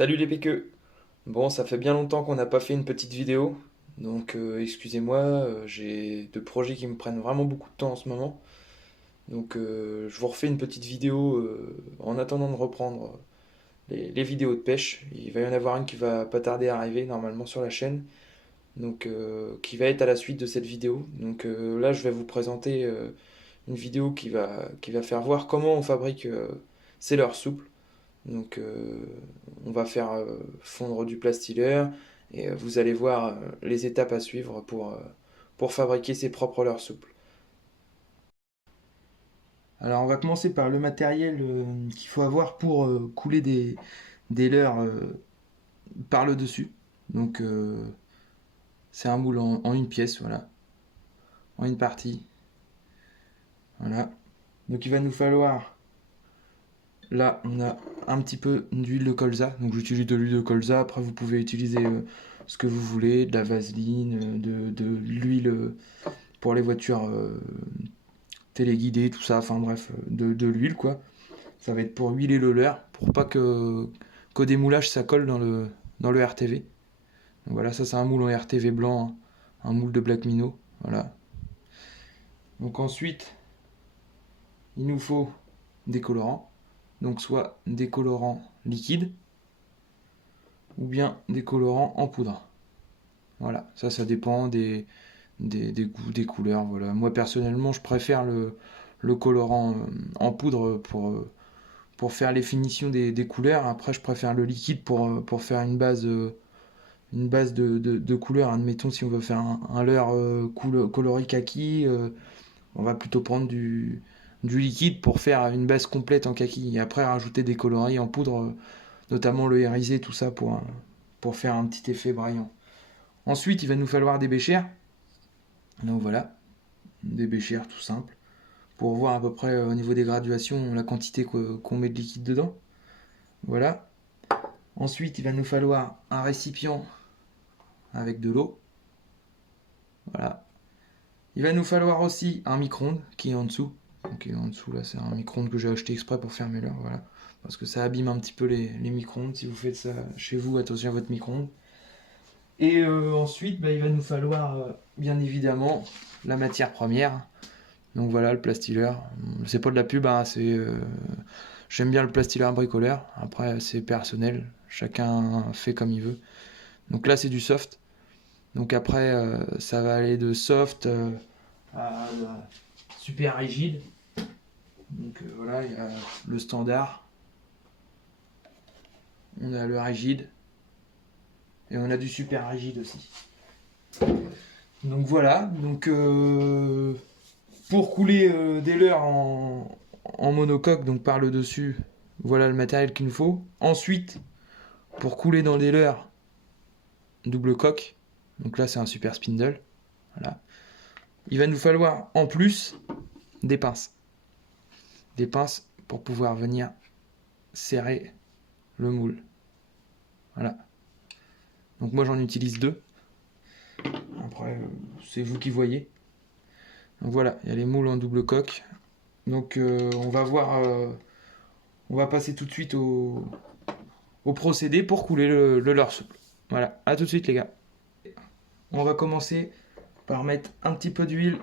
Salut les péqueux. Bon, ça fait bien longtemps qu'on n'a pas fait une petite vidéo, donc excusez-moi, j'ai deux projets qui me prennent vraiment beaucoup de temps en ce moment. Donc je vous refais une petite vidéo en attendant de reprendre les vidéos de pêche. Il va y en avoir une qui va pas tarder à arriver normalement sur la chaîne, donc qui va être à la suite de cette vidéo. Donc là, je vais vous présenter une vidéo qui va faire voir comment on fabrique ces leurres souples. Donc on va faire fondre du plastileur et vous allez voir les étapes à suivre pour fabriquer ses propres leurres souples. Alors on va commencer par le matériel qu'il faut avoir pour couler des leurres par le dessus. Donc c'est un moule en une pièce, voilà, en une partie. Voilà. Donc il va nous falloir, là on a un petit peu d'huile de colza. Donc j'utilise de l'huile de colza, après vous pouvez utiliser ce que vous voulez, de la vaseline, de l'huile pour les voitures téléguidées, tout ça, enfin bref, de l'huile quoi. Ça va être pour huiler le leurre, pour pas que qu'au démoulage ça colle dans le RTV. Donc voilà, ça c'est un moule en RTV blanc, hein, un moule de Black Minnow. Voilà. Donc ensuite, il nous faut des colorants. Donc soit des colorants liquides ou bien des colorants en poudre. Voilà, ça dépend des goûts, des couleurs. Voilà. Moi personnellement, je préfère le colorant en poudre pour faire les finitions des couleurs. Après, je préfère le liquide pour faire une base de couleurs. Admettons, si on veut faire un leurre coloré kaki, on va plutôt prendre du liquide pour faire une base complète en kaki. Et après, rajouter des coloris en poudre, notamment le irisé, tout ça, pour faire un petit effet brillant. Ensuite, il va nous falloir des béchères. Donc voilà, des béchères tout simples. Pour voir à peu près au niveau des graduations la quantité qu'on met de liquide dedans. Voilà. Ensuite, il va nous falloir un récipient avec de l'eau. Voilà. Il va nous falloir aussi un micro-ondes qui est en dessous. Donc, en dessous, là, c'est un micro-ondes que j'ai acheté exprès pour faire mes leurres. Voilà. Parce que ça abîme un petit peu les micro-ondes. Si vous faites ça chez vous, attention à votre micro-ondes. Et ensuite, bah, il va nous falloir, bien évidemment, la matière première. Donc voilà, le plastileur. C'est pas de la pub, hein, j'aime bien le plastileur bricoleur. Après, c'est personnel. Chacun fait comme il veut. Donc là, c'est du soft. Donc après, ça va aller de soft à super rigide. Donc voilà, il y a le standard, on a le rigide et on a du super rigide aussi. Donc voilà, donc pour couler des leurres en monocoque, donc par le dessus, voilà le matériel qu'il nous faut. Ensuite, pour couler dans des leurres double coque, donc là c'est un super spindle, voilà. Il va nous falloir en plus des pinces. Des pinces pour pouvoir venir serrer le moule. Voilà. Donc moi j'en utilise deux. Après, c'est vous qui voyez. Donc voilà, il y a les moules en double coque. Donc on va voir, on va passer tout de suite au procédé pour couler le leurre souple. Voilà, à tout de suite les gars. On va commencer par mettre un petit peu d'huile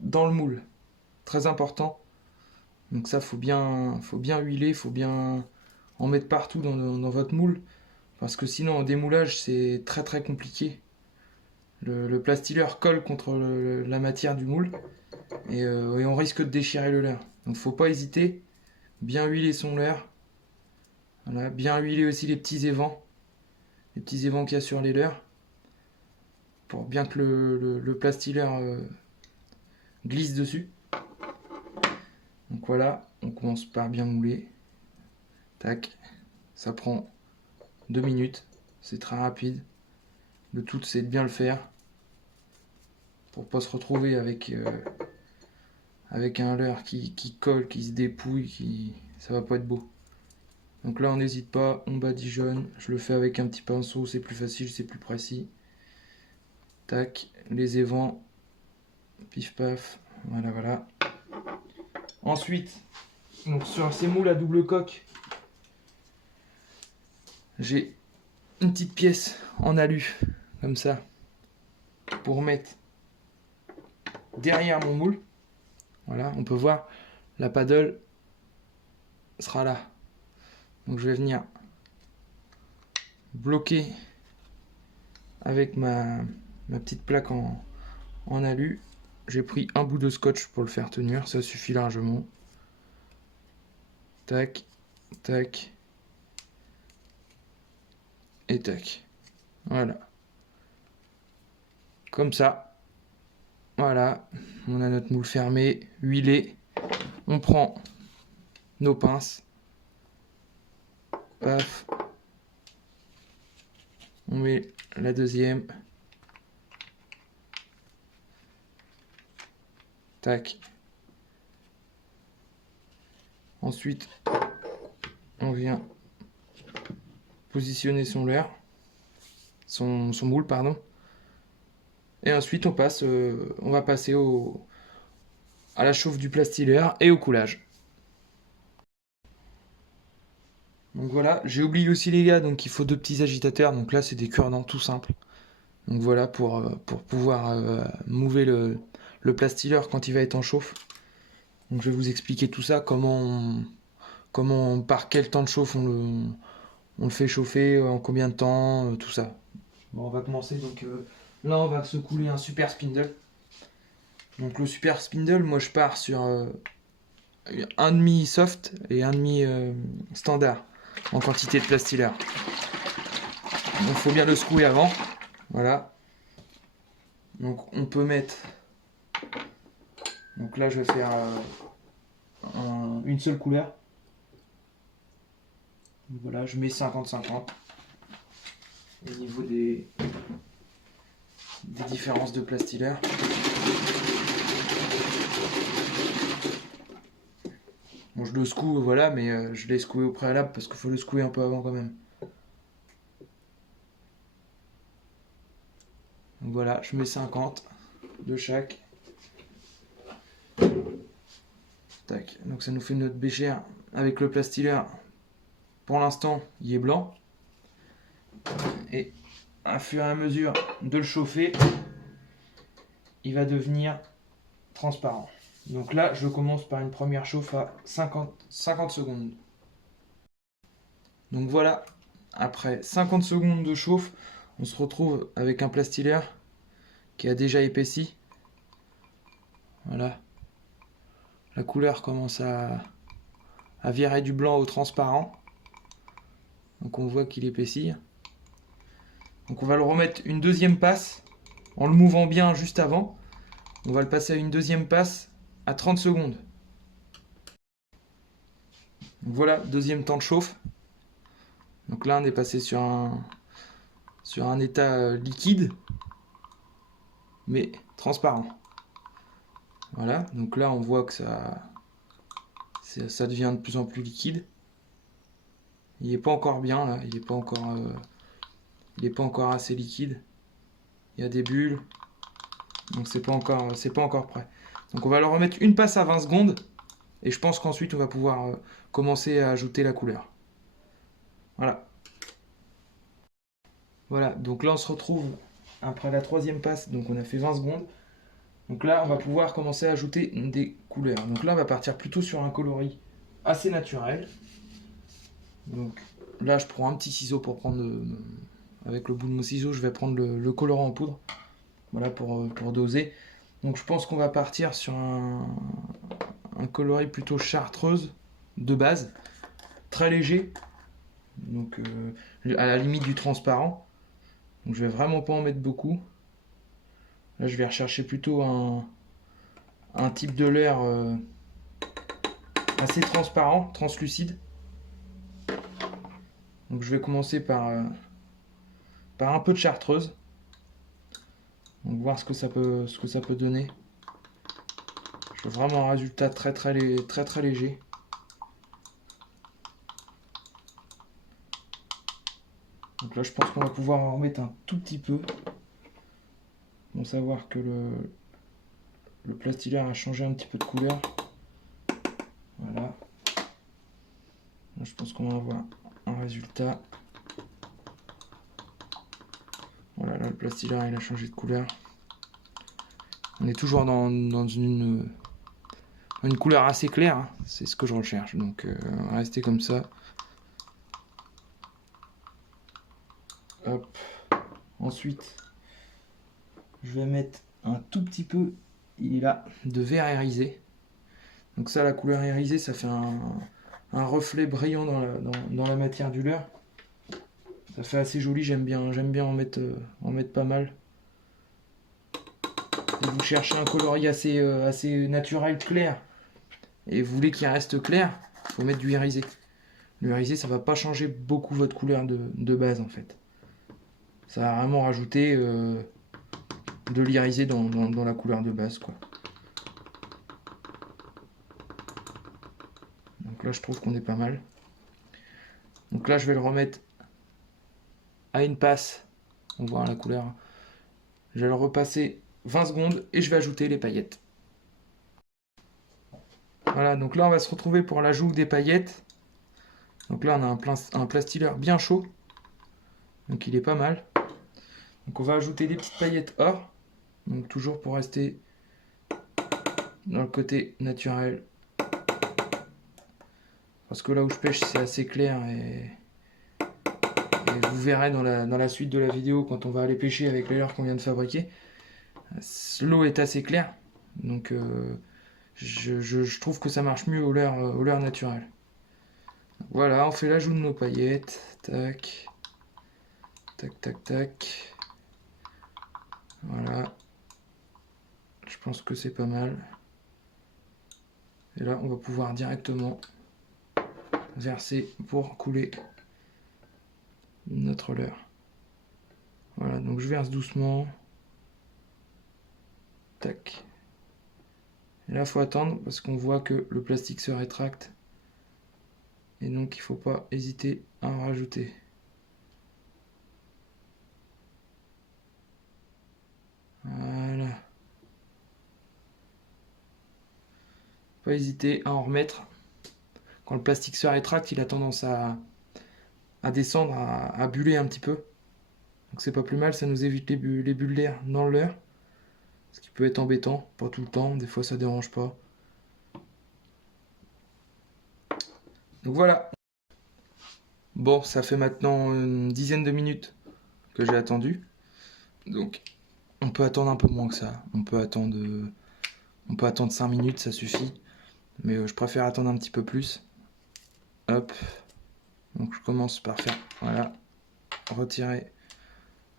dans le moule. Très important. Donc ça, faut bien huiler, faut bien en mettre partout dans votre moule. Parce que sinon, en démoulage, c'est très très compliqué. Le plastileur colle contre la matière du moule et on risque de déchirer le leurre. Donc faut pas hésiter, bien huiler son leurre. Voilà, bien huiler aussi les petits évents qu'il y a sur les leurres, pour bien que le plastileur glisse dessus. Donc voilà, on commence par bien mouler. Tac, ça prend 2 minutes, c'est très rapide. Le tout c'est de bien le faire pour pas se retrouver avec un leurre qui colle, qui se dépouille, ça va pas être beau. Donc là on n'hésite pas, on badigeonne, je le fais avec un petit pinceau, c'est plus facile, c'est plus précis. Tac, les évents, pif paf, voilà voilà. Ensuite, donc sur ces moules à double coque, j'ai une petite pièce en alu, comme ça, pour mettre derrière mon moule. Voilà, on peut voir, la paddle sera là. Donc je vais venir bloquer avec ma petite plaque en alu. J'ai pris un bout de scotch pour le faire tenir, ça suffit largement. Tac, tac, et tac. Voilà. Comme ça. Voilà. On a notre moule fermé, huilé. On prend nos pinces. Paf. On met la deuxième. Tac. Ensuite, on vient positionner son leurre. Son moule, pardon. Et ensuite, on va passer à la chauffe du plastilleur et au coulage. Donc voilà, j'ai oublié aussi les gars, donc il faut 2 petits agitateurs. Donc là, c'est des cure-dents tout simples. Donc voilà, pour pouvoir mouver le plastilleur quand il va être en chauffe. Donc je vais vous expliquer tout ça, par quel temps de chauffe on le fait chauffer, en combien de temps, tout ça. Bon, on va commencer, donc là on va se couler un super spindle. Donc le super spindle, moi je pars sur un demi soft et un demi standard en quantité de plastilleur. Donc il faut bien le secouer avant. Voilà. Donc on peut mettre. Donc là je vais faire une seule couleur. Donc voilà, je mets 50-50 au niveau des différences de plastilleur. Bon, je le secoue, voilà, mais je l'ai secoué au préalable parce qu'il faut le secouer un peu avant quand même. Donc voilà, je mets 50 de chaque. Tac, donc ça nous fait notre béchère avec le plastilleur. Pour l'instant, il est blanc. Et à fur et à mesure de le chauffer, il va devenir transparent. Donc là, je commence par une première chauffe à 50 secondes. Donc voilà, après 50 secondes de chauffe, on se retrouve avec un plastilleur qui a déjà épaissi. Voilà. La couleur commence à virer du blanc au transparent. Donc on voit qu'il épaissit. Donc on va le remettre une deuxième passe en le mouvant bien juste avant. On va le passer à une deuxième passe à 30 secondes. Donc voilà, deuxième temps de chauffe. Donc là on est passé sur un état liquide, mais transparent. Voilà, donc là on voit que ça devient de plus en plus liquide. Il n'est pas encore bien là, il n'est pas encore assez liquide. Il y a des bulles, donc c'est pas encore prêt. Donc on va le remettre une passe à 20 secondes, et je pense qu'ensuite on va pouvoir commencer à ajouter la couleur. Voilà. Voilà, donc là on se retrouve après la troisième passe, donc on a fait 20 secondes. Donc là on va pouvoir commencer à ajouter des couleurs. Donc là on va partir plutôt sur un coloris assez naturel. Donc là je prends un petit ciseau pour prendre, avec le bout de mon ciseau je vais prendre le colorant en poudre. Voilà pour doser. Donc je pense qu'on va partir sur un coloris plutôt chartreuse de base, très léger, donc à la limite du transparent. Donc je vais vraiment pas en mettre beaucoup. Là je vais rechercher plutôt un type de leurre assez transparent, translucide. Donc je vais commencer par un peu de chartreuse. Donc voir ce que ça peut donner. Je veux vraiment un résultat très léger. Donc là je pense qu'on va pouvoir en remettre un tout petit peu. Bon, savoir que le plastilleur a changé un petit peu de couleur. Voilà. Là, je pense qu'on va avoir un résultat plastilar il a changé de couleur. On est toujours dans une couleur assez claire, hein. C'est ce que je recherche, donc on va rester comme ça. Hop. Ensuite, je vais mettre un tout petit peu, il est là, de vert irisé. Donc ça, la couleur irisée, ça fait un reflet brillant dans la matière du leurre. Ça fait assez joli, j'aime bien en mettre pas mal. Et vous cherchez un coloris assez naturel, clair, et vous voulez qu'il reste clair, il faut mettre du irisé. Le irisé, ça va pas changer beaucoup votre couleur de base en fait. Ça va vraiment rajouter de l'irisé dans la couleur de base, quoi. Donc là, je trouve qu'on est pas mal. Donc là, je vais le remettre à une passe. On voit la couleur. Je vais le repasser 20 secondes et je vais ajouter les paillettes. Voilà, donc là, on va se retrouver pour l'ajout des paillettes. Donc là, on a un plastilleur bien chaud. Donc il est pas mal. Donc on va ajouter des petites paillettes or. Donc toujours pour rester dans le côté naturel. Parce que là où je pêche, c'est assez clair et vous verrez dans la suite de la vidéo quand on va aller pêcher avec les leurres qu'on vient de fabriquer. L'eau est assez claire. Donc je trouve que ça marche mieux au leurre naturel. Voilà, on fait l'ajout de nos paillettes. Tac. Tac, tac, tac. Voilà. Je pense que c'est pas mal. Et là, on va pouvoir directement verser pour couler notre leurre. Voilà, donc je verse doucement. Tac. Et là, il faut attendre parce qu'on voit que le plastique se rétracte. Et donc, il ne faut pas hésiter à en rajouter. Voilà. Pas hésiter à en remettre. Quand le plastique se rétracte, il a tendance à descendre, à buller un petit peu. Donc c'est pas plus mal, ça nous évite les bulles d'air dans le leurre. Ce qui peut être embêtant, pas tout le temps, des fois ça dérange pas. Donc voilà. Bon, ça fait maintenant une dizaine de minutes que j'ai attendu. Donc on peut attendre un peu moins que ça. On peut attendre 5 minutes, ça suffit. Mais je préfère attendre un petit peu plus. Hop. Donc je commence par faire, voilà, retirer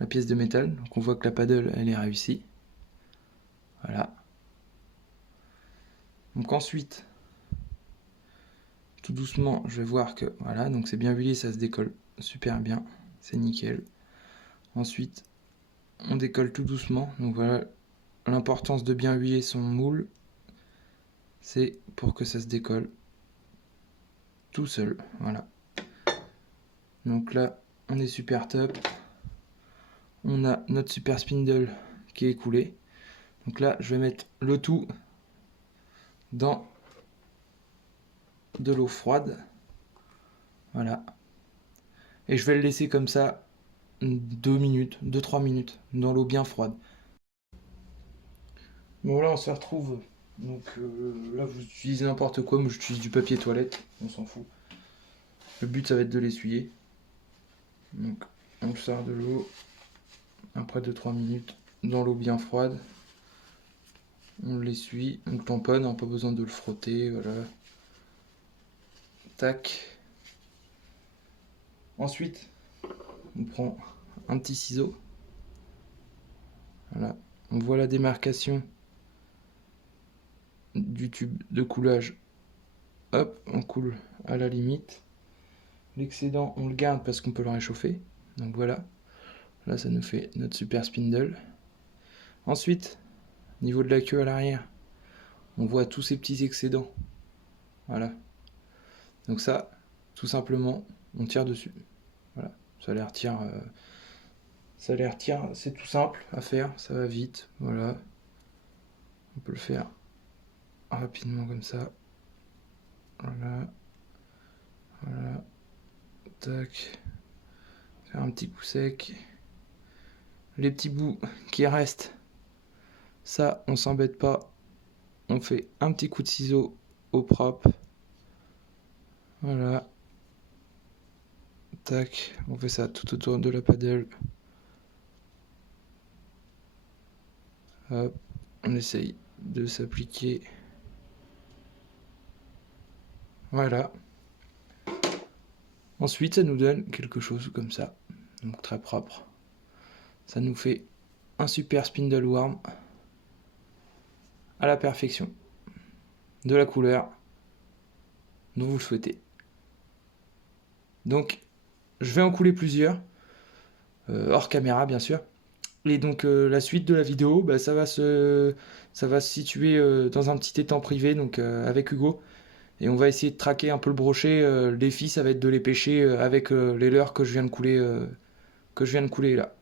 la pièce de métal. Donc on voit que la paddle, elle est réussie. Voilà. Donc ensuite, tout doucement, je vais voir que, voilà, donc c'est bien huilé, ça se décolle super bien. C'est nickel. Ensuite, on décolle tout doucement. Donc voilà, l'importance de bien huiler son moule, c'est pour que ça se décolle tout seul. Voilà. Donc là, on est super top. On a notre super spindle qui est coulé. Donc là, je vais mettre le tout dans de l'eau froide. Voilà. Et je vais le laisser comme ça 2 minutes, 2-3 minutes, dans l'eau bien froide. Bon là on se retrouve. Donc là vous utilisez n'importe quoi, moi j'utilise du papier toilette, on s'en fout. Le but ça va être de l'essuyer. Donc on sort de l'eau après 2-3 minutes dans l'eau bien froide. On l'essuie, on le tamponne, hein, pas besoin de le frotter, voilà. Tac. Ensuite, on prend un petit ciseau. Voilà. On voit la démarcation du tube de coulage. Hop, on coule à la limite. L'excédent, on le garde parce qu'on peut le réchauffer. Donc voilà. Là, ça nous fait notre super spindle. Ensuite, au niveau de la queue à l'arrière, on voit tous ces petits excédents. Voilà. Donc ça, tout simplement, on tire dessus. Voilà. Ça les retire. C'est tout simple à faire. Ça va vite. Voilà. On peut le faire rapidement comme ça. Voilà. Voilà. Tac. Faire un petit coup sec. les petits bouts qui restent, ça on s'embête pas, on fait un petit coup de ciseau au propre, voilà, tac, on fait ça tout autour de la paddle, hop, on essaye de s'appliquer, voilà. Ensuite ça nous donne quelque chose comme ça, donc très propre, ça nous fait un super spindle worm à la perfection, de la couleur dont vous le souhaitez. Donc je vais en couler plusieurs, hors caméra bien sûr. Et donc la suite de la vidéo, bah, ça va se situer dans un petit étang privé, donc avec Hugo. Et on va essayer de traquer un peu le brochet. Les filles, ça va être de les pêcher avec les leurres que je viens de couler là.